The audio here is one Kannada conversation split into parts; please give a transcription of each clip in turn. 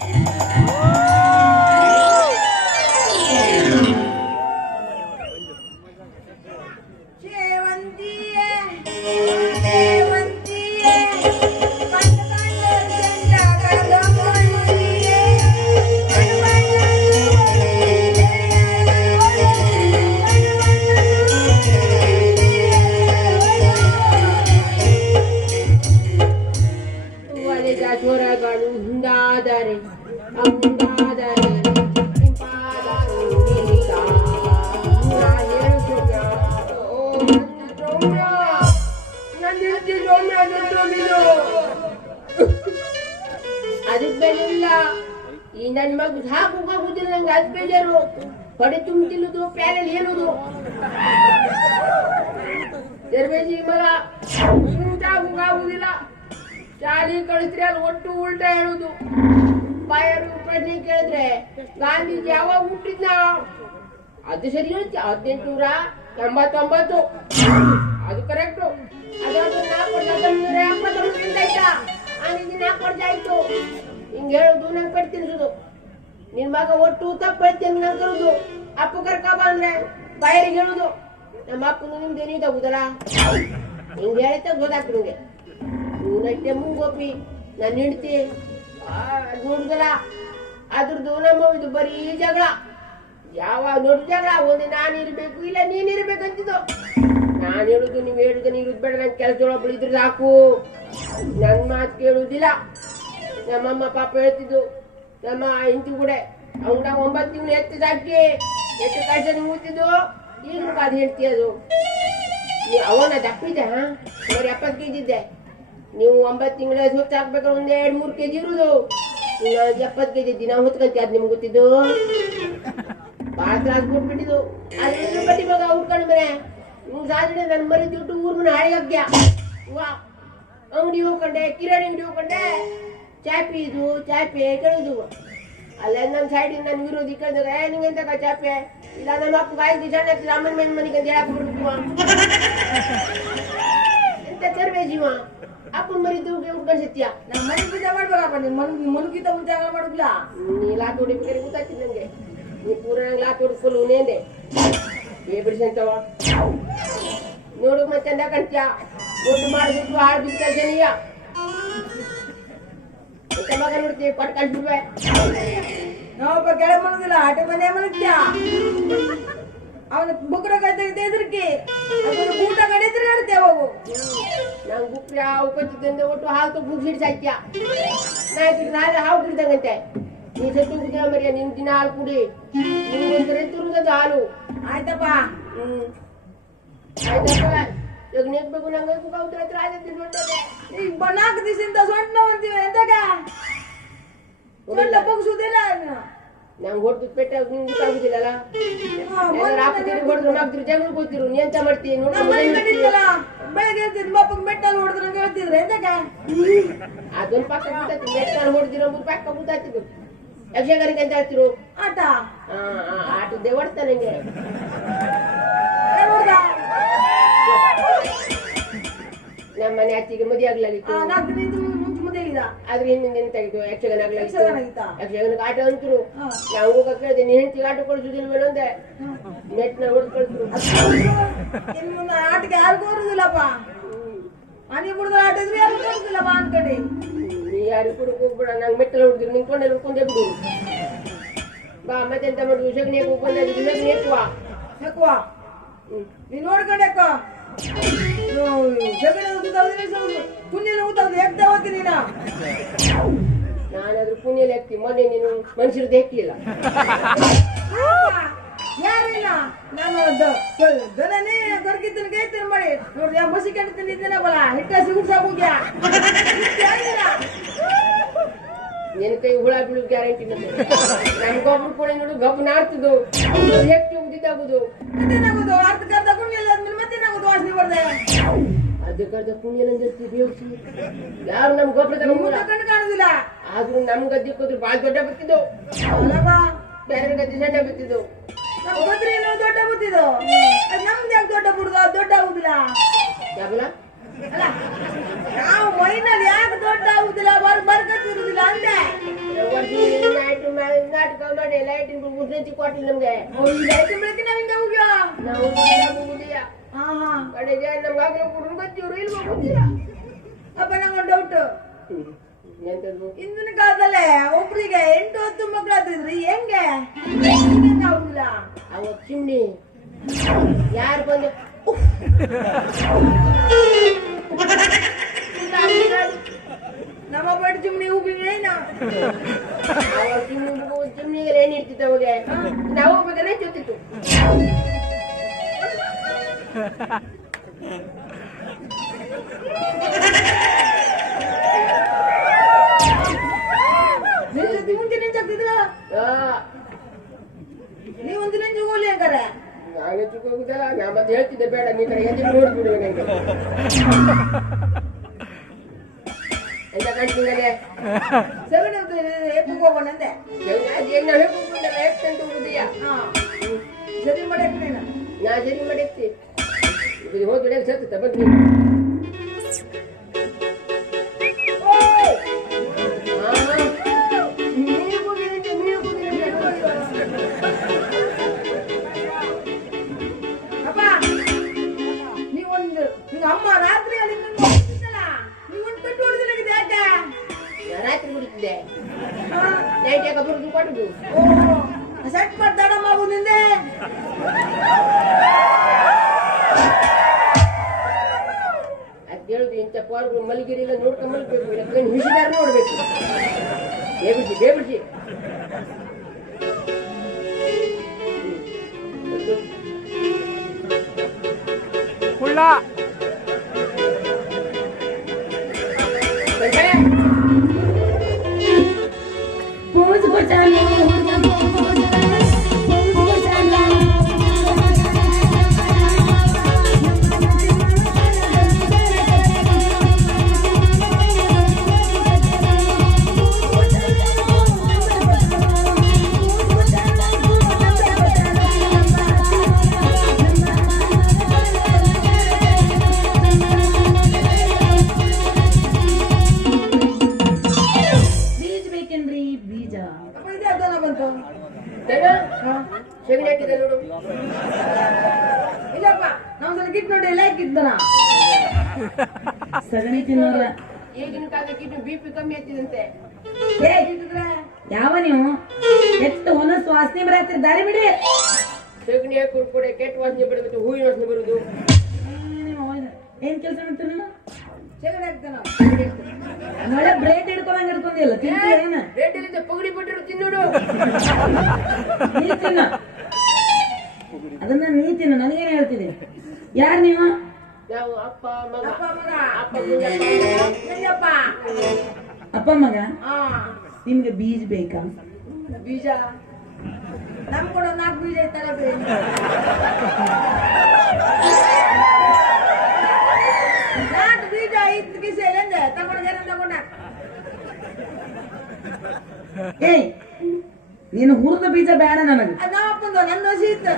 Yeah. ಶಾಲಿ ಕಳಿಸ್ರಿ, ಅಲ್ಲಿ ಒಟ್ಟು ಉಲ್ಟಾ ಹೇಳುದು. ಬಾಯರು ಪ್ರಶ್ನೆ ಕೇಳಿದ್ರೆ, ಗಾಂಧೀಜಿ ಯಾವಾಗ ಹುಟ್ಟಿದ್ನ? ಅದು ಸರಿ ಹೇಳ್ತಿ, ಹದಿನೆಂಟುನೂರ ಎಂಬತ್ತೊಂಬತ್ತು ಅದು ಕರೆಕ್ಟು ಅದಾದ್ರು ನಾಲ್ಕು ಹತ್ತೊಂಬತ್ತು ಎಪ್ಪತ್ತೊಂಬತ್ತರಿಂದ ಆಯ್ತಾ? ಗಾಂಧೀಜಿ ನಾಲ್ಕು ವರ್ಷ ಆಯ್ತು. ಹಿಂಗೆ ಹೇಳುದು ನಂಗೆ ಕಟ್ ತಿನ್ಸುದು ನಿನ್ ಮಗ ಒಟ್ಟು ತಪ್ಪು ಹೇಳ್ತೀನಿ ನಂಗೆ ಕರುದು ಅಪ್ಪ ಕರ್ಕ ಬಂದ್ರೆ ಬಾಯರಿಗೆ ಹೇಳುದು. ನಮ್ಮ ಅಪ್ಪನ ನಿಮ್ದು ನೀ ತಗುದಲ್ಲ ಹಿಂಗೆ ಹೇಳಿತ ಗೊತ್ತಾಗ್ತದೆ ನಿಂಗೆ. ಇವನಷ್ಟೇ ಮುಂಗೋಪಿ ನನ್ನ ಹೆಂಡ್ತಿ. ನೋಡಿದಲ್ಲ, ಅದ್ರದ್ದು ನಮ್ಮ ಇದು ಬರೀ ಜಗಳ. ಯಾವಾಗ ದೊಡ್ಡ ಜಗಳ, ಒಂದು ನಾನು ಇರ್ಬೇಕು ಇಲ್ಲ ನೀನ್ ಇರ್ಬೇಕಂತಿದ್ದು ನಾನು ಹೇಳುದು, ನೀವು ಹೇಳುದು ನೀವು ಬೇಡ ನನ್ ಕೆಲಸ ಇದ್ರೆ ಸಾಕು. ನನ್ನ ಮಾತು ಕೇಳುವುದಿಲ್ಲ ನಮ್ಮಮ್ಮ ಪಾಪ ಹೇಳ್ತಿದ್ದು, ನಮ್ಮ ಇಂತಿ ಕೂಡ, ಅವನ ಒಂಬತ್ತು ತಿಂಗಳು ಎತ್ತು ಸಾಕಿ, ಎತ್ತು ಕಳ್ಸ ಊತಿದ್ದು ಈಗ ಅದು ಹೇಳ್ತಿ ಅದು? ಅವನ ದಪ್ಪಿದೆ ಹಾ ಅವ್ರ ಎಪ್ಪತ್ತು ಕೆಜಿ ಇದ್ದೆ ನೀವು ಒಂಬತ್ತು ತಿಂಗಳ ಹೊತ್ತು ಹಾಕ್ಬೇಕಾದ್ರೆ ಒಂದ್ ಎರಡು ಮೂರು ಕೆಜಿ ಇರುದು. ನೀವು ಎಪ್ಪತ್ತು ಕೆಜಿ ದಿನ ಹೊತ್ಕೊಂತಿ ಅದು ನಿಮ್ಗೆ ಗೊತ್ತಿದ್ದು? ಭಾಳ ತ್ರಾಸ ಕೊಟ್ಬಿಟ್ಟಿದ್ದು. ಅದ್ರ ಬಡ್ಡಿ ಮಗ ಹುಡ್ಕೊಂಡು ಮನೆ ನೀವು ಸಾಧನೆ ನನ್ನ ಮರಿ ದುಡ್ಡು ಊರ್ಮನ ಹಾಳಿಗಾಗ್ಯ ವಾ. ಅಂಗಡಿ ಹೋಗ್ಕೊಂಡೆ, ಕಿರಾಣಿ ಅಂಗಡಿ ಹೋಗ್ಕೊಂಡೆ. ಚಾಪಿ ಇದು, ಚಾಪೆ ಕೇಳುದು. ಅಲ್ಲ ನನ್ನ ಸೈಡಿಂದ ನನ್ನ ವಿರೋಧಿ ಕೇಳಿದಾಗ ಏ ನಿಂಗೆಂತ ಚಾಪೆ? ಇಲ್ಲ ನಮ್ಮ ಅಪ್ಪ ಗಾಯತ್ರಿ ಸಣ್ಣ ಹತ್ತಿರ ಅಮ್ಮನ ಮನೆ ಮನೆಗೆ ಅಂತ ಹೇಳಕ್ ಬಿಡ್ಬೇಕು ಎಂತ ಕರ್ವೆ ಮರಿ ಮರಿದ್ದು ಸತ್ಯ ನಮ್ಮ ಮನೆ ಪೂಜೆ ಮಾಡ್ಬೇಕಪ್ಪ, ನೀನ್ ಮನ್ ಮನ್ಗಿಂತ ಹಂಗ ಮಾಡುದಿಲ್ಲ ನೀ ಲಾತೋಡಿ ಬೇರೆ ಗೊತ್ತಾಗ್ತಿಲ್ಲ ನಂಗೆ. ನೀ ಪೂರ ಲಾಟ್ ಲಾತೋಡಿ ಫುಲ್ ಉನೇಂದೆ ಏ ಬಿಡಿಸಿ ಅಂತವ ನೋಡು ಮತ್ತೆ ಅಂದ ಕಣ್ತ್ಯ? ಒಟ್ಟು ಮಾಡಿಬಿಟ್ಟು ಹಾಳು ಕೆಲಸ ನೀಯ ಮತ್ತೆ ಮಗ ನೋಡ್ತೀವಿ ಪಟ್ ಕಳ್ಸ್ಬಿಡ್ವೆ ನಾವಪ್ಪ ಕೆಳಗೆ ಮಲಗಿಲ್ಲ, ಆಟೆ ಮನೆ ಮಲಗ್ತೀಯ? ಅವನ ಬುಕ್ರ ತೆಗೆದು ಎದುರ್ಕಿ. ಅದೊಂದು ಊಟ ಕಡೆ ತಿರುಗಾಡ್ತೆ ಅವು ನಂಗೆ ಬುಕ್ ಯಾವ ಕೊಚ್ಚಿದ್ದಂದ್ರೆ ಒಟ್ಟು ಹಾಲು ತೊಗೊಂಡು ಮುಗಿಸಿಡ್ ಸಾಕ್ಯ ನಾಯ್ತು ನಾಳೆ ಹಾವು ಕುಡಿದಂಗಂತೆ ನೀ ಸತ್ತು ಕುಡಿದ ಮರಿಯ ನಿನ್ ದಿನ ಹಾಲು ಕುಡಿ ನಿನ್ಗೊಂದ್ರೆ ತುರುಗದು ಹಾಲು ಆಯ್ತಪ್ಪ ಹ್ಮ್ ಆಯ್ತಪ್ಪ ಈಗ ನೆಗ್ಬೇಕು ನಂಗೆ ಉದ್ರ ಹತ್ರ ಆದದ್ದು ನೋಡ್ತದೆ ಈಗ ಬ- ನಾಲ್ಕು ದಿವಸದಿಂದ ಸೊಂಟ ಅಂತೀವಿ ಎಂತಾಗ ಸೊಂಟ ಬಗ್ಸುದಿಲ್ಲ ನಂಗೆ ಹೊಡೆದು ಪೆಟ್ಟ ನಿಮ್ಗೆ ಆಗುದಿಲ್ಲ ಎಲ್ಲರೂ ಹಾಕ್ತಿರು ಹೊಡೆದ್ರು ನಾಲ್ಕು ಜಗಳ ಕೂತಿರು ನೀ ಎಂತ ಕಡಿತಲ್ಲ ಬೆಳಗ್ಗೆ ಹೇಳ್ತಿದ್ರು ಬಾಪಗ್ ಮೆಟ್ಟಲ್ಲಿ ಹೊಡೆದ್ರು ನಂಗೆ ಹೇಳ್ತಿದ್ರೆ. ಎಂತಕ ಅದೊಂದು ಪಕ್ಕ ಕೂತಾತಿ ಮೆಟ್ಟ ಹೊಡೆದಿರೋ ಪಕ್ಕ ಕೂತಾತಿದ್ದು ಯಕ್ಷಗಾನಿಗೆ ಅಂತ ಹೇಳ್ತಿರು? ಆಟ. ಆ, ಆ, ಆಟದ್ದೇ ಹೊಡ್ತಾನೆ ನಂಗೆ? ನಮ್ಮ ಮನೆ ಅತ್ತಿಗೆ ಮದುವೆ ಆಗ್ಲಿತ್ತು ಆದ್ರೆ ತೆಗೆದು ಯಕ್ಷಗಾನ ಆಗ್ಲಿತ್ತು ಯಕ್ಷಗಾನ ಆಗಿತ್ತಾ? ಯಕ್ಷಗಾನಕ್ಕೆ ಆಟ ಅಂತರು. ನಾವು ಹೋಗಕ್ಕೆ ಕೇಳಿದೆ ನೀನ್ ಹೆಂಡತಿ ಆಟ ಕೊಡಿಸುದಿಲ್ವೇನೋ ಅಂದೆ ನೆಟ್ನ ಹೊಡೆದು ಕಳಿಸ್ರು ಆಟಕ್ಕೆ ಯಾರಿಗೂ ಕೊಡುದಿಲ್ಲಪ್ಪ ಮನೆ ಬಿಡುದ ಆಟ ಇದ್ರೆ ಯಾರಿಗೂ ಬರುದಿಲ್ಲಪ್ಪ ಅನ್ಕಡಿ. ನೀ ಯಾರು ಕೂಡ ಹೋಗ್ಬೇಡ. ನಂಗೆ ಮೆಟ್ಟಲು ಹೊಡೆದ್ರು. ನಿಂತ್ಕೊಂಡೆ ಕೊಂಡೆ ಬಿಡು. ಬಾ ಮತ್ತೆ ಎಂತ ಮಾಡುದು? ಸಗಣಿ ಬಂದ. ಸಗಣಿ ನೀನ್ ನೋಡ್ಕೊಂಡಕ್ಕ ಜಗಣ ಊತಾದ್ರೆ ಪುಣ್ಯನ ಊತಾದ್ರೆ ಹೆಕ್ತಾ ಹೋಗ್ತೀನಿ ನೀನ. ನಾನಾದ್ರೂ ಪುಣ್ಯಲ್ಲಿ ಎಕ್ತಿ ಮೊನ್ನೆ ನೀನು ಮನುಷ್ಯರದ್ದು ಹೆಕ್ಲಿಲ್ಲ ಯಾರಿಲ್ಲ? ನಾನು ದನನೇ ಕೊರಗಿದ್ದೀನಿ ಕೈತೀನಿ ಮಾಡಿ ನೋಡಿ ಬಸಿ ಕಂಡಿದ್ದೀನಿ ಇದ್ದೇನೆ ಬಲ. ಹಿಟ್ಟ ಹೋಗ್ಯಾ? ನಿನ್ನ ಕೈ ಹುಳ ಬೀಳು ಗ್ಯಾರಂಟಿ ನಮ್ಗೆ ನಮ್ ಗೊಬ್ಬರ ಕೊಡಿ ನೋಡು ಗಬ್ಬು ನಾಡ್ತಿದ್ದು ಹೆಚ್ಚು ಮತ್ತೇನಾಗೋದು ಅರ್ಧ ಅರ್ಧ ಕುಣ್ಣಿಲ್ಲ ವಾಸನೆ ಬರ್ದೆ ಅದಕ್ಕರ್ಧ ಪುಣ್ಯ ನಂಜಿ ಬೇವ್ಸಿ ಯಾರು ನಮ್ ಮುಂದೆ ಕಣ್ಣು ಕಾಣುದಿಲ್ಲ ಆದ್ರೂ ನಮ್ ಗದ್ದೆ ಕೂತ್ರು ಬಾಳ ದೊಡ್ಡ ಬಿತ್ತಿದ್ದು ಬೇರೆ ಗದ್ದೆ ಸಣ್ಣ ಬಿತ್ತಿದ್ದು ಏನೋ ದೊಡ್ಡ ಬಿತ್ತಿದ್ದು ನಮ್ದು ಯಾಕೆ ದೊಡ್ಡ ಬಿಡುದು? ದೊಡ್ಡ ಆಗುದಿಲ್ಲ. ಯಾವಲ್ಲ? ಅಲ್ಲ ನಾವು ಮೈನಲ್ಲಿ ಯಾಕೆ ದೊಡ್ಡ ಆಗುದಿಲ್ಲ? ಬರ್ ಬರ್ಕತ್ತಿರುದಿಲ್ಲ ಅಂದೆ. ನಾಟಕ ಮಾಡಿ ಲೈಟಿನ ಮುದ್ರೆಂಚಿ ಕೊಟ್ಟಿಲ್ಲ ನಮ್ಗೆ. ಲೈಟ್ ಬೆಳಗ್ಗೆ ನಾವ್ ಹಿಂಗೆ ಹೋಗ್ಯೋ? ನಾವು ಕಡೆಗೆ ನಮ್ಗೆ ಆಗ್ಲೂ ಕುಡ್ರು ಗೊತ್ತಿವ್ರು ಇಲ್ಲಿ ಗೊತ್ತಿಲ್ಲ ಅಪ್ಪ ನಂಗೊಂದು ಡೌಟ್ ಇಂದಿನ ಕಾಲದಲ್ಲೇ ಒಬ್ರಿಗೆ ಎಂಟು ಹತ್ತು ಮಕ್ಕಳಾತಿದ್ರಿ ಹೆಂಗೆ? ಆಗುದಿಲ್ಲ ಅವ ಚಿಮ್ನಿ. ಯಾರು ಬಂದು ನಮ್ಮ ಬಡ್ ಚಿಮ್ನಿ ಅವ್ರ ಚಿಮ್ನಿ ಚಿಮ್ನಿಗೆ ಏನ್ ಇರ್ತಿತ್ತು ಅವಾಗ? ನಾವು ಹೋಗ್ಬೇಕಾದ್ರೆ ಜೊತಿತ್ತು ಮುಂಚೆ ನಿಂಚಾಕ್ತಿದ್ರ ನೀವು ಒಂದು ನಿಂಚು ಹೋಗ್ಲಿ ಹಂಗಾರೆ. ನಾನು ಚುಕ್ಕ ಹೋಗುದಲ್ಲ ನಾ ಮತ್ತೆ ಹೇಳ್ತಿದ್ದೆ ಬೇಡ ನೀ ಕಡೆ ಎದ್ದು ನೋಡ್ಬಿಡು ನಂಗೆ ಎಂತ ಎಪ್ಪಕ್ಕೆ ಹೋಗೋಣ ಅಂದೆ ಹೆಂಗ ಹೇಳ್ಕೊಂಡ್ರೆ ಹೇಳ್ತಂತ ಹೋಗುದೀಯ ಹಾ ಸರಿ ಮಾಡಿ ನೀನು ನಾ ಸರಿ ಮಾಡಿರ್ತಿ ಇದು ಹೋಗಿ ಸತ್ತ ಬಂದ್ರಿ ಓಯ್! ಕುಳ್ಳ ಕಾಲಕ್ಕೆ ಬಿ ಪಿ ಕಮ್ಮಿ ಯಾವ ನೀವು? ಎಷ್ಟು ಹೊನಸ್ ವಾಸನೆ ರಾತ್ರಿ ದಾರಿ ಬಿಡಿ. ಸೆಗಣಿ ಹಾಕಿ ಕೊಡೆ ಕೆಟ್ಟ ವಾಸನೆ ಬಿಡಬೇಕು ಹೂವಿನ ವಾಸನೆ ಬರುದು. ಏನ್ ಕೆಲಸ ಮಾಡ್ತೀರಿ ನೀವು? ಸೆಗಣಿ ಹಾಕ್ತಾನ ಒಳ್ಳೆ ಬ್ರೇಡ್ ಹಿಡ್ಕೊಂಡಿಲ್ಲ ಪಗಡಿ ಬಿಟ್ಟರು ತಿನ್ನೋಡು. ನೀ ತಿನ್ನ. ಅದನ್ನ ನೀ ತಿನ್ನು ನನಗೇನು ಹೇಳ್ತಿದೆ ಯಾರ್ ನೀವು? ನಾವು ಅಪ್ಪ ಮಗ ಅಪ್ಪ ಮಗ ಅಪ್ಪ ಮುಂಜಪ್ಪ ನಂಗಪ್ಪ ಅಪ್ಪ ಮಗ ಹಾ ನಿಮ್ಗೆ ಬೀಜ ಬೇಕಾ? ಬೀಜ? ನಮ್ ಕೂಡ ನಾಲ್ಕು ಬೀಜ ಇತ್ತಲ್ಲ ಬಿಡಿ ನಾಲ್ಕು ಬೀಜ ಇತ್ತು ಬೀಜ ಎಲ್ಲ ತಗೊಂಡ ಜನ ತಗೊಂಡ? ಏಯ್ ನೀನು ಹುರಿದ ಬೀಜ ಬೇಡ ನನಗೆ. ಅದು ನಮ್ಮಪ್ಪಂದು ನನ್ನ ಹಸಿ ಇತ್ತು.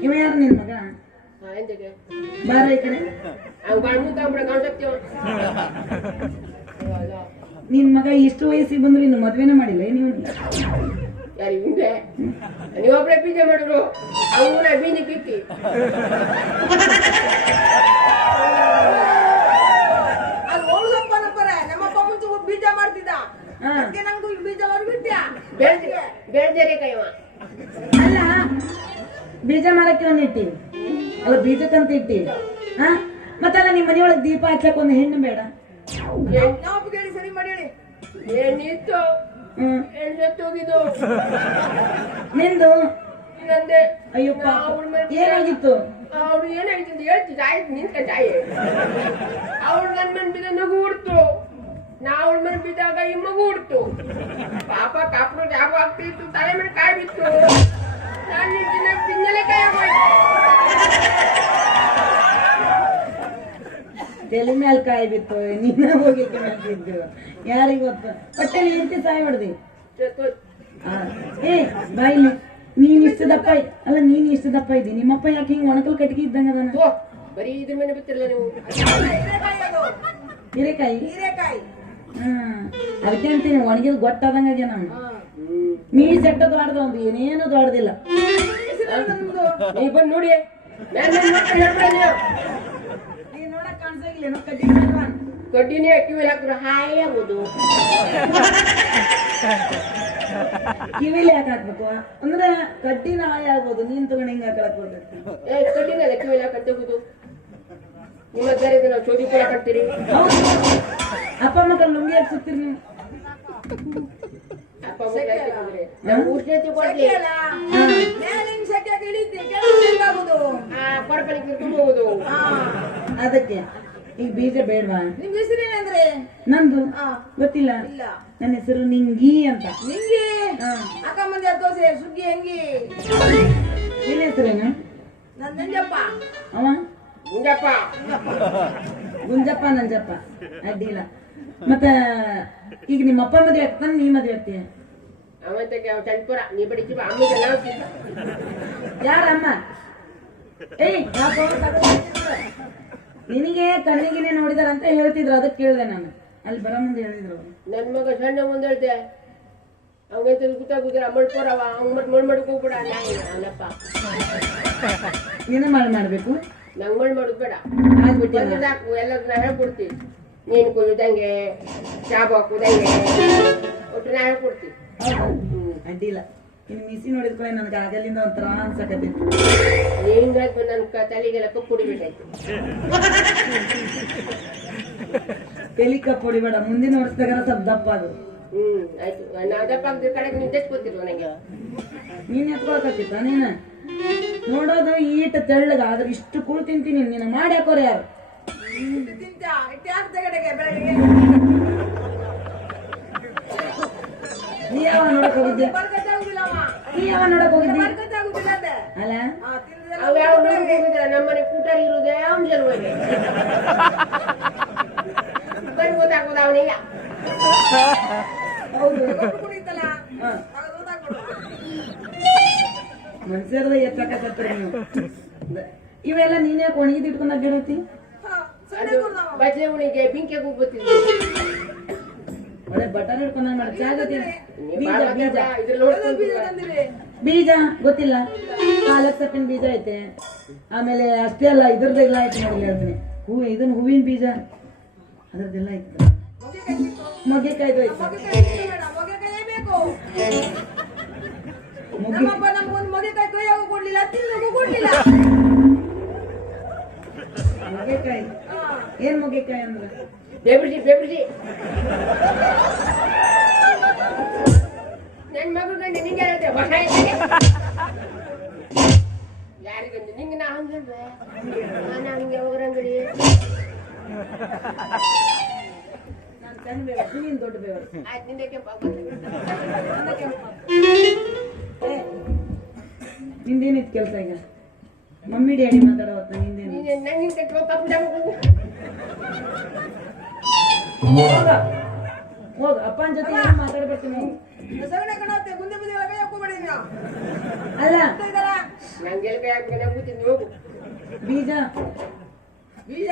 ಇವ ಯಾರು ನಿನ್ ಮಗ? ಬಾರ ಈ ಕಡೆ. ನಿನ್ ಮಗ ಇಷ್ಟು ವಯಸ್ಸಿಗೆ ಬಂದ್ರು ಇನ್ನು ಮದ್ವೆನೇ ಮಾಡಿಲ್ಲ ನೀವು ಹಿಂದೆ ಪೀಜೆ ಮಾಡಿದ್ರು. ಅವನ ಬೀನಿ ಕಿತ್ತಿ ಅದು ಹೋಗ್ಸಪ್ಪನಪ್ಪರ ನಮ್ಮಪ್ಪ ಮುಂಚೆ ಒಬ್ಬ ಬೀಜ ಮಾಡ್ತಿದ್ದ ಹಾ. ಅದಕ್ಕೆ ನಂಗೂ ಈ ಬೀಜ ಮಾಡ್ಬಿಟ್ಟ್ಯಾ ಬೆಳ್ದ ಬೆಳ್ದರೆ ಕೈವ ಅಲ್ಲ ಬೀಜ ಮರಕ್ಕೆ ಒಂದು ಇಟ್ಟಿವಿ ಅಲ್ಲ ಬೀಜಕ್ಕಂತ ಇಟ್ಟಿವಿ ಹಾ? ಮತ್ತಲ್ಲ ನಿಮ್ಮ ಮನೆಯೊಳಗೆ ದೀಪ ಹಚ್ಚಕ್ ಒಂದು ಹೆಣ್ಣು ಬೇಡ. ಸರಿ ಮಾಡಿ ಹೇಳಿ ಏನಿತ್ತು ನಿಂದು? ಅಯ್ಯಪ್ಪ ಏನಾಗಿತ್ತು? ಅವ್ರು ಏನಾಗಿತ್ತು ಹೇಳ್ತಿದ್ದ ಆಯ್ತು ನಿಂತ ಆಯ್ ಅವ್ಳು ನನ್ನ ಮನ್ ನಗು ಉಡ್ತು. ಮೇಲೆ ಈ ಮಗು ಹುಡ್ತು. ಪಾಪ ಕಾಪು ಯಾವ ಆಗ್ತಿತ್ತು ತಲೆ ಮೇಲೆ ಕಾಯಿ ಬಿತ್ತು. ನಾನು ದಿನ ಪಿನ್ನಲೆ ಕೈ ಆಗೋಯ್ತು ತಲೆ ಮೇಲೆ ಕಾಯಿ ಬಿತ್ತು ನಿನ್ನ ಹೋಗಿ ಬಿದ್ದು. ಯಾರಿಗ್ ಗೊತ್ತು? ಹೊಟ್ಟೆ ನಿಂತಿ ಸಾಯ್ ಹೊಡ್ದಿ. ಏ ಬಾಯಿಲಿ ನೀನ್ ಇಷ್ಟು ದಪ್ಪ ಅಲ್ಲ ನೀನ್ ಇಷ್ಟು ದಪ್ಪ ಇದ್ದಿ. ನಿಮ್ಮಪ್ಪ ಯಾಕೆ ಹಿಂಗ್ ಒಣಕಲ್ ಕಟ್ಗಿ ಇದ್ದಂಗ ಅದನ್ನ? ಥು, ಬರೀ ಇದ್ರ ಮೇಲೆ ಬಿತ್ತಿರಲ್ಲ ನೀವು. ಹೀರೆಕಾಯಿ. ಹೀರೆಕಾಯಿ. ಹ್ಮ್. ಅದಕ್ಕೆ ಅಂತೀನಿ ಒಣಗಿದ ಗೊತ್ತಾದಂಗ ಆಗ್ಯ ನಾನು ಹಾ. ನೀ ಸೆಟ್ಟ ದೊಡ್ಡದ ಒಂದು ಏನೇನು ದೊಡ್ಡದಿಲ್ಲ ಬಂದು ನೋಡಿ? ಕಡ್ಡಿನೇ ಕಿವಿಲಿ ಹಾಕಿದ್ರೆ ಹಾಯ್ ಆಗೋದು ಕಿವಿಲಿ ಯಾಕೆ ಹಾಕ್ಬೇಕು? ಅಂದ್ರೆ ಕಡ್ಡಿನ ಹಾಯ್ ಆಗ್ಬೋದು ನೀನ್ ತಗೊಂಡ್ ಹಿಂಗ್ ಹಾಕಳಕ್ ಬರ್ತೈತಿ ಕಡ್ಡಿನ ಕಿವಿಲಿ ಹಾಕಿ ತೆಗುದು ನಿಮ್ಮ ಬೇರೆ ದಿನ ಚೋದಿ ಕೂಡ ಕಟ್ತೀರಿ? ಅಪ್ಪ ಮಕ್ಕಳು ಲುಂಗಿ ಹಾಕಿ ಸುತ್ತೀರಿ ನೀವು. ಅಪ್ಪ ನಾವು ಉಷ್ಣತೆ ಆ ಹೋಗುದು ಅದಕ್ಕೆ ಈಗ ಬೀಜ ಬೇಡವಾ? ನಿಮ್ ಹೆಸರೇನಂದ್ರೆ ನಂದು? ಹಾ. ಗೊತ್ತಿಲ್ಲ. ನನ್ನ ಹೆಸರು ನಿಂಗಿ ಅಂತ. ನಿಂಗಿ? ಹಾ. ಅಕ್ಕ ಮಂದಿ ದೋಸೆ ಸುಗ್ಗಿ ಹೆಂಗಿ? ನಿನ್ನ ಹೆಸರೇನು? ನನ್ ನಂಜಪ್ಪ. ಅವ? ಮುಂಜಪ್ಪ. ಗುಂಜಪ್ಪ ನಂಜಪ್ಪ. ಅಡ್ಡಿಲ್ಲ ಮತ್ತ ಈಗ ನಿಮ್ಮ ಅಪ್ಪ ಮದ್ವೆ ಆಗ್ತಾನೆ ನೀ ಮದ್ವೆ ಆಗ್ತೀಯ? ಅವಂತಕ್ಕೆ ಅವ ಚಂದ್ಪುರ ನೀ ಬಡಿಸಿ ಅಮ್ಮಿಗೆ ಯಾರ ಅಮ್ಮ? ಏಯ್ ನಿನಗೆ ಕಣ್ಣಿಗಿನೇ ನೋಡಿದಾರ ಅಂತ ಹೇಳ್ತಿದ್ರು ಅದಕ್ಕೆ ಕೇಳ್ದೆ ನಾನು. ಅಲ್ಲಿ ಬರೋ ಮುಂದೆ ಹೇಳಿದ್ರು. ನನ್ ಮಗ ಸಣ್ಣ ಮುಂದೆ ಹೇಳ್ದೆ. ಅವಂಗೆ ಗೊತ್ತಾಗುದಿಲ್ಲ ಮಳ್ಕೊರವ ಮಡ್ಕೋರವ ಮತ್ ಮಡ್ ಮಾಡಕ್ ಹೋಗ್ಬಿಡ ನಾನಪ್ಪ. ನೀನು ಮಾಡಿ ಮಾಡ್ಬೇಕು. ನಂಗ್ ಮಾಡುದ್ಬೇಡ ಮಾಡುದ್ ಬೇಡ. ಹೇಳ್ಕೊಡ್ತೀವಿ ಹಾಕು ಎಲ್ಲದನ್ನ ಹೇಳ್ಕೊಡ್ತೀನಿ ನೀನು ಕುಯ್ಯುದಂಗೆ ಚಾಬು ಹಾಕುದಂಗೆ ಒಟ್ಟು ನಾ ಹೇಳ್ಕೊಡ್ತೀವಿ? ಅಡ್ಡಿಲ್ಲ ಇನ್ನು ಮಿಸಿ ನೋಡಿದ ಕೂಡ ನನಗೆ ಆಗಲಿಂದ ಒಂಥರ ಅನ್ಸಕತ್ತೆ ನೀನ್ ನನ್ನ ನನ್ ಕ- ತಲೆಗೆಲ್ಲ ಕಪ್ಪು ಹೊಡಿಬೇಕಾಯ್ತು. ತಲೆ ಕಪ್ ಹೊಡಿಬೇಡ. ಮುಂದಿನ ವರ್ಷದಾಗ ಸ್ವಲ್ಪ ದಪ್ಪ ಅದು ಹ್ಮ್ ಆಯ್ತು. ನಾ ದಪ್ಪ ಕಡೆಗೆ ನಿಂತೆ ತೆಚ್ಕೊತಿಲ್ವ ನನಗೆ. ನೀನ್ ಎತ್ಕೊಳಕತ್ತಿತ್ತ ನೀನ? ನೋಡೋದು ಈಟ ತೆಳ್ಳಗ ಆದ್ರೆ ಇಷ್ಟು ಕುಳು ತಿಂತೀನಿ ನೀನು ಮಾಡಿ ಹಾಕೋರು ಯಾರು? ನೀ ಯಾವ ನೋಡಕ್ ಹೋಗಿದ್ದೆ? ನೀ ಯಾವ ನೋಡಕ್ ಹೋಗಿದ್ದಿ? ಅಲ್ಲ? ಅವ್ ಯಾವ ನಮ್ಮನೆ ಕೂಟ ಇರುದೇ ಅಂಶ ನೀವು ಇವೆಲ್ಲ ನೀನೇ ಒಣಗಿದ ಇಟ್ಕೊಂಡ ಅಡ್ಡಾಡತಿ ಬಜೆ ಉಣಿಗೆ ಬಿಂಕೆ ಹೋಗ್ಬತ್ತಿದ್ವಿ ಒಳ್ಳೆ ಬಟರ್ ಹಿಡ್ಕೊಂಡ್ ಮಾಡಿ ಜಾಗತಿ. ಬೀಜ ಬೀಜ. ಗೊತ್ತಿಲ್ಲ. ಪಾಲಕ್ ಸೊಪ್ಪಿನ ಬೀಜ ಐತೆ. ಆಮೇಲೆ ಅಷ್ಟೇ ಅಲ್ಲ ಇದ್ರದ್ದೆಲ್ಲ ಐತೆ ನೋಡಿ ಹೇಳ್ತೀನಿ. ಹೂ ಇದನ್ನ ಹೂವಿನ ಬೀಜ. ಅದ್ರದ್ದೆಲ್ಲ ಐತೆ. ಮೊಗ್ಗೆಕಾಯ್ದು ಐತೆ. ನಮ್ಮಪ್ಪ ನಮ್ಗೊಂದು ಮೊಗೆಕಾಯಿ ಕೈಯಾಗೂ ಕೊಡ್ಲಿಲ್ಲ ತಿನ್ನೋಗೂ ಕೊಡ್ಲಿಲ್ಲ. ಮೊಗೆಕಾಯಿ. ಏನ್ ಮೊಗೆಕಾಯಿ ಅಂದ್ರೆ ಬೆಬ್ರಿಸಿ ಬೆಬ್ರಿಸಿ. ನನ್ ಮಗು ಗಂಡ ನಿಂಗೆ ಹೇಳ್ದೆ ಹೊಸ ಇದ್ದಾನೆ ನಿಂಗೆ ನಾ ಹಂಗಲ್ವೇ ನಾನು ಹಂಗೆ ಹೋಗ್ರಂಗಡಿ ನಾನು ಸಣ್ಣ ಬೇವ ನೀನ್ ದೊಡ್ಡ ಬೇವ. ಆಯ್ತು ನಿಂದೆ ಕೆಂಪು ನಿಂದೇನಿತ್ತು ಕೆಲಸ ಈಗ? ಮಮ್ಮಿ ಡ್ಯಾಡಿ ಮಾತಾಡೋ ಹೊತ್ತ ನಿಂದೇನು ಹೋಗ ಹೋಗ. ಅಪ್ಪನ ಜೊತೆ ಏನು ಮಾತಾಡ್ಬರ್ತೀನಿ ಅಲ್ಲ. ಬೀಜ. ಬೀಜ?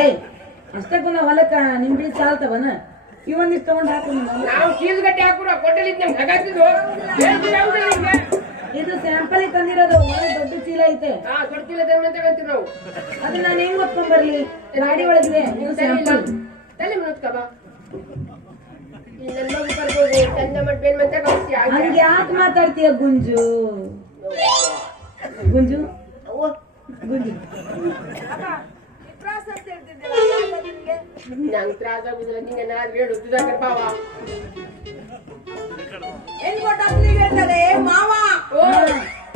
ಏಯ್ ಅಷ್ಟಕ್ಕೊಂದ ಹೊಲಕ್ಕ ನಿಮ್ ಬೀಜ ಸಾಲ್ತವನ? ಇವೊಂದಿಷ್ಟು ತಗೊಂಡು ಹಾಕು ನಾವು ಚೀಸ್ ಗಟ್ಟಿ ಹಾಕುರ ಕೊಟ್ಟಲ್ಲಿ ನಮ್ಗೆ ಇದು ಸ್ಯಾಂಪಲ್ ತಂದಿರೋದು ದೊಡ್ಡ ಚೀಲ ಐತೆ. ಹಾ ದೊಡ್ಡ ತಮ್ಮ ತಗೊಂತೀವಿ ನಾವು. ಅದು ನಾನು ಹೆಂಗ್ ಹೊತ್ಕೊಂಡ್ ಬರ್ಲಿ ಗಾಡಿ ಒಳಗಿದೆ ನೀವು ಸ್ಯಾಂಪಲ್ ತಲೆ ಮುನ್ನುತ್ಕ ಬಾ. ನನ್ನ ಮಗು ಕರ್ಬೋದು ಮಟ್ ಮಾಡಿ ಬೇನ್ ಮಂತ ಕಳಿಸ್ತೀಯ ಹಂಗೆ ಯಾಕೆ ಮಾತಾಡ್ತೀಯ ಗುಂಜು? ಗುಂಜು? ಗುಂಜು. ನಂಗೆ ತ್ರಾಸ ಆಗುದಿಲ್ಲ ನಿಂಗೆ ನಾನು ಹೇಳು ಸುಧಾಕರ್ ಬಾವ ಹೆಣ್ಣು ಕೊಟ್ಟ ಅಪ್ಪನಿಗೆ ಹೇಳ್ತಾರೆ ಮಾವ ಓ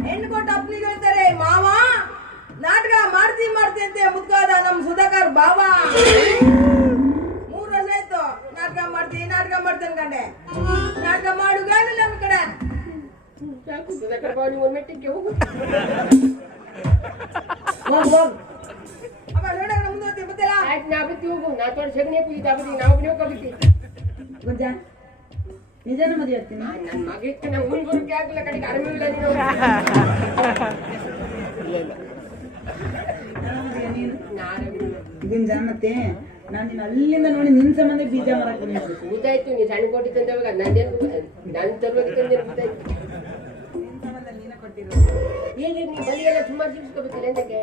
ಹೆಣ್ಣು ಕೊಟ್ಟ ಅಪ್ಪನಿಗೆ ಹೇಳ್ತಾರೆ ಮಾವ ನಾಟಕ ಮಾಡ್ತಿ ಮಾಡ್ತಿ ಅಂತ ಮುಖಾದ ನಮ್ ಸುಧಾಕರ್ ಬಾವ ಮೂರು ವರ್ಷ ಆಯ್ತು ನಾಟಕ ಮಾಡ್ತೀನಿ ನಾಟಕ ಮಾಡ್ತೀನಿ ಅನ್ಕಂಡೆ. ನಾಟಕ ಮಾಡುಗಾಗಿಲ್ಲ ನಮ್ ಕಡೆ. ಸುಧಾಕರ್ ಬಾವ, ನೀವು ಒಂದ್ ಮೆಟ್ಟಿಗೆ ಹೋಗು. ಹೋಗ್ ಹೋಗ್. ಆಗ್ಬಿಟ್ಟು ನಾವು ಒಬ್ಬನೇ ಹೋಗ್ಬಿಟ್ಟು ಗುಂಜ ನಿಜನ ಮದುವೆ ಆಗ್ತೀನಿ ನನ್ನ ಮಗಕ್ಕೆ ನಂಗೆ ಮುಂದೆ ಬರೋಕೆ ಆಗಿಲ್ಲ ಇಲ್ಲ ನೀನು ನಾನು ಮತ್ತೆ ನಾನು ನಿನ್ನ ಅಲ್ಲಿಂದ ನೋಡಿ ನಿನ್ ಸಂಬಂಧ ಬೀಜ ಮರಕ್ ಬಂದಿದ್ದೆ ಗೊತ್ತಾಯ್ತು ನೀ ಸಣ್ಣ ಕೋಟಿ ತಂದವಾಗ ನಂದೇನು ನಾನು ತರುವಾಗ ತಂದೇನು ಗೊತ್ತಾಯ್ತು ಹೇಗೆ ನೀ ಬಲಿ ಎಲ್ಲ ಸುಮಾರು ಸಿಗಿಸ್ಕೋಬೇಕಿಲ್ಲ ಎಂದಕ್ಕೆ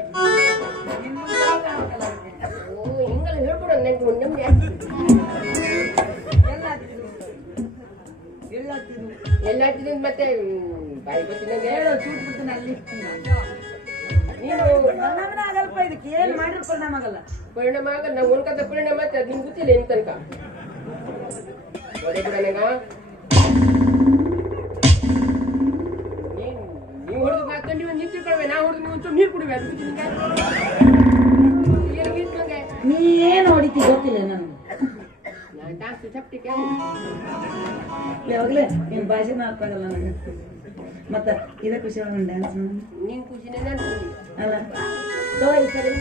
ಓ ಹಿಂಗೆಲ್ಲ ನನಗೆ ಮುಂದೆ ಎಲ್ಲ ಆಗ್ತಿದೆ ಮತ್ತೆ ಬಾಯಿ ಗೊತ್ತಿ ನಂಗೆ ಹೇಳು ಚೂಟ್ ಬಿಡ್ತೀನಿ ಅಲ್ಲಿ ನೀನು ಏನು ಪರಿಣಾಮ ಆಗಲ್ಲ ಪರಿಣಾಮ ಆಗಲ್ಲ ನಾವು ಒನ್ಕಂತ ಪರಿಣಾಮ ಮತ್ತೆ ಅದು ನಿಮ್ಗೆ ಗೊತ್ತಿಲ್ಲ ಏನು ತನಕ ಒಡೆ ಬಿಡ ನಂಗ ನೀವು ಹೊಡೆದು ಹಾಕೊಂಡು ನೀವು ನಿಂತಿರ್ಕೊಳ್ವೆ ನಾ ಹೊಡೆದು ನೀವು ಒಂಚೂರು ನೀರು ಕುಡಿವೆ ಅದು ಹೊಡಿತಿ ಗೊತ್ತಿಲ್ಲ ನನಗೆ ಯಾವಾಗಲೇ ನೀನು ಭಾಷೆ ಮಾತಾಡಲ್ಲ ನನಗೆ ಮತ್ತೆ ಇದ ಖುಷಿ ಒಳಗೆ ಡ್ಯಾನ್ಸ್ ನೀನು ಖುಷಿನೇ ಅಲ್ಲ. ತೋ ಸರಿ.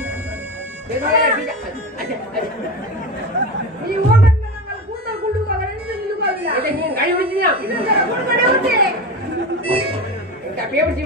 ನೀವು ಹೋಗಿ ಕೂತ ಗುಂಡು ಕೈ ಪೇಪರ್